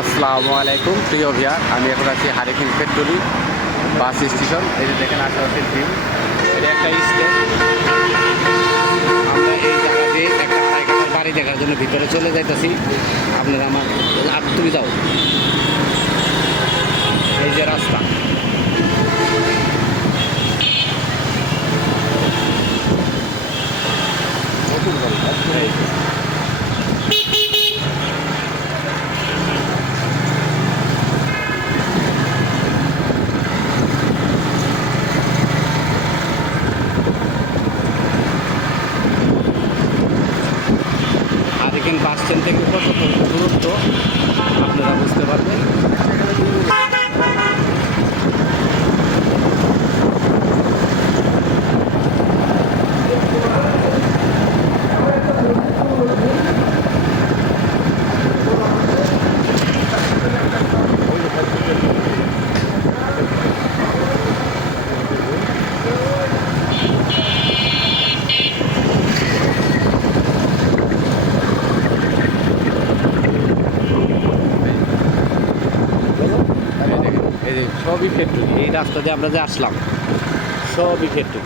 আসসালামু আলাইকুম প্রিয় ভিউয়ার, আমি এখন আছি হারিকেন ফ্যাক্টরি বাস স্টেশন। এই যে দেখেন আশেপাশের ভিউ, এটা একটা স্টেট। আমরা এই জায়গা দিয়ে একটা আড়াইকাঠার বাড়ি দেখার জন্য ভিতরে চলে যাইতেছি। আপনারা তুমি যাও, এই যে রাস্তা। হারিকেন বাস স্ট্যান্ড থেকে কত দূরত্ব আপনারা বুঝতে পারবেন। এই যে সবই ফ্যাক্টরি, এই রাস্তা দিয়ে আমরা যে আসলাম সবই ফ্যাক্টরি।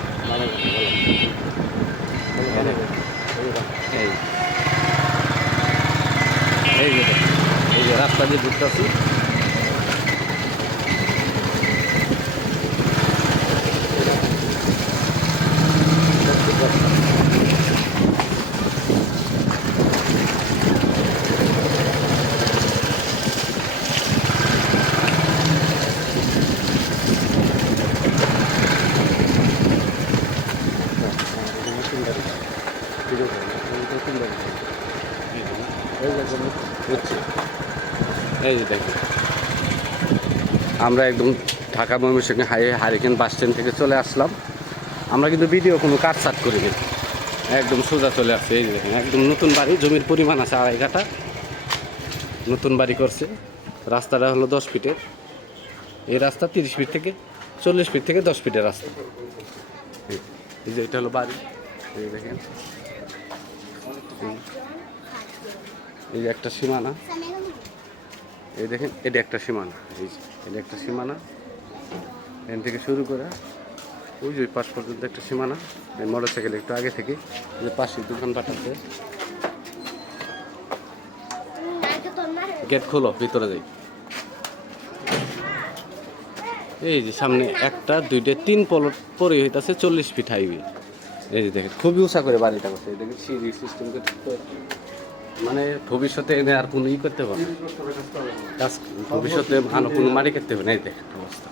এই যে রাস্তা দিয়ে ঢুকতেছি। এই যে দেখুন, আমরা একদম Dhaka Mymensingh hurricane bus stand থেকে চলে আসলাম। আমরা কিন্তু ভিডিও কোনো কাটছাট করিনি, একদম সোজা চলে আসছে। এই যে দেখুন, একদম নতুন বাড়ি, জমির পরিমাণ আছে 2.5 কাঠা, নতুন বাড়ি করছে। রাস্তাটা হলো 10 ফিটের। এই রাস্তা 30 ফিট থেকে 40 ফিট থেকে 10 ফিটের রাস্তা। এই যে এটা হলো বাড়ি, এই দেখেন। এই যে একটা সীমানা, এই দেখেন, এটা একটা সীমানা। এই যে এটা একটা সীমানা, এখান থেকে শুরু করে ওই যে পাশ পর্যন্ত একটা সীমানা। এই মোটর সাইকেল একটু আগে থেকে যে পাশে দোকানপাট আছে। গেট খোলো, ভিতরে যাই। এই যে সামনে 1টা 2টা 3 প্লট পরে হইতাছে 40 ফিট হাইওয়ে। এই যে দেখেন, খুবই উঁচা করে বাড়িটা করছে। এই দেখেন সিঁড়ি সিস্টেম করতে, মানে ভবিষ্যতে এনে আর কোনো করতে হবে না, কাজ ভবিষ্যতে ভালো কোনো মারি করতে হবে না। এই দেখেন অবস্থা।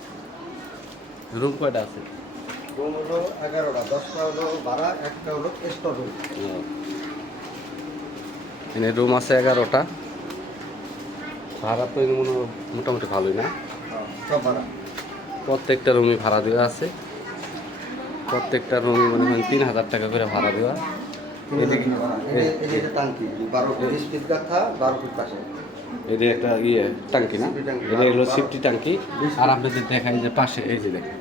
রুম কয়টা আছে? রুম হলো 11টা, 10টা হলো ভাড়া, একটা হলো স্টোর রুম। এখানে রুম আছে 11টা, ভাড়া তো মোটামুটি ভালোই না। সব ভাড়া, প্রত্যেকটা রুমই ভাড়া দেওয়া আছে। প্রত্যেকটা রুমই মনে হয় 3000 টাকা করে ভাড়া দেওয়া। এদিকে এই যে টাঙ্কি 12 ফিট স্পিড গাথা, 12 ফিট পাশে। এটা একটা টাঙ্কি না, এটা হলো সিফটি টাঙ্কি। আর আপনাদের দেখাই যে পাশে, এই যে দেখেন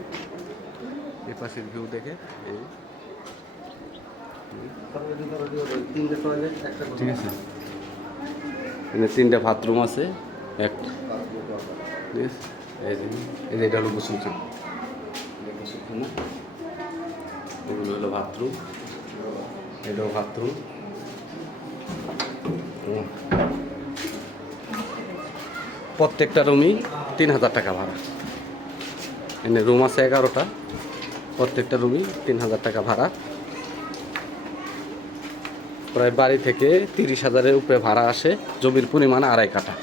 এই পাশের ভিউ দেখে, এই তিনটে টয়লেট, একটা ঠিক আছে। এখানে 3টা বাথরুম আছে, একটা, ঠিক আছে। এই যে এটা হলো গোসলখানা, গোসলখানা। এগুলো হলো বাথরুম, এটাও বাথরুম। প্রত্যেকটা রুমই 3000 টাকা ভাড়া। এখানে রুম আছে 11টা, প্রত্যেকটা রুমই 3000 টাকা ভাড়া। প্রায় বাড়ি থেকে 30,000-এর উপরে ভাড়া আসে। জমির পরিমাণ 2.5 কাঠা,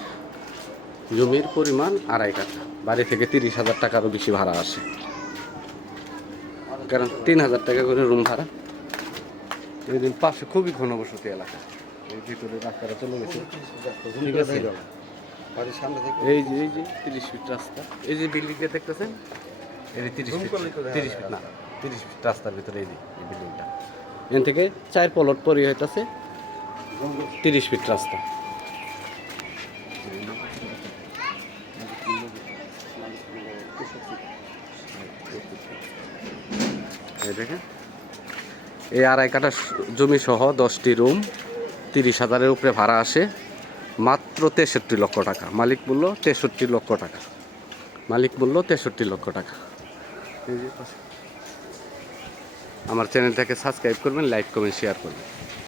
জমির পরিমাণ 2.5 কাঠা। বাড়ি থেকে 30,000 টাকারও বেশি ভাড়া আসে, কারণ 3000 টাকা করে রুম ভাড়া। এই দিন পাশে খুবই ঘনবসতি এলাকা, এই ভিতরে রাস্তাটা চলে গেছে, ঠিক আছে। বাড়ির সামনে থেকে এই যে 30 ফিট রাস্তা, এই যে বিল্ডিংটা দেখতেছেন, এই যে 30 ফিট না, 30 ফিট রাস্তার ভিতরে এই যে এই বিল্ডিংটা। এখান থেকে 4 প্লট পরে হইতাছে 30 ফিট রাস্তা। এই দেখেন, এই 2.5 কাঠা জমি সহ 10টি রুম, 30,000-এর উপরে ভাড়া আসে। মাত্র 63 লক্ষ টাকা। মালিক বলল 63 লক্ষ টাকা। মালিক বলল 63 লক্ষ টাকা। এই যে পাশে। আমার চ্যানেলটাকে সাবস্ক্রাইব করবেন, লাইক কমেন্ট শেয়ার করবেন।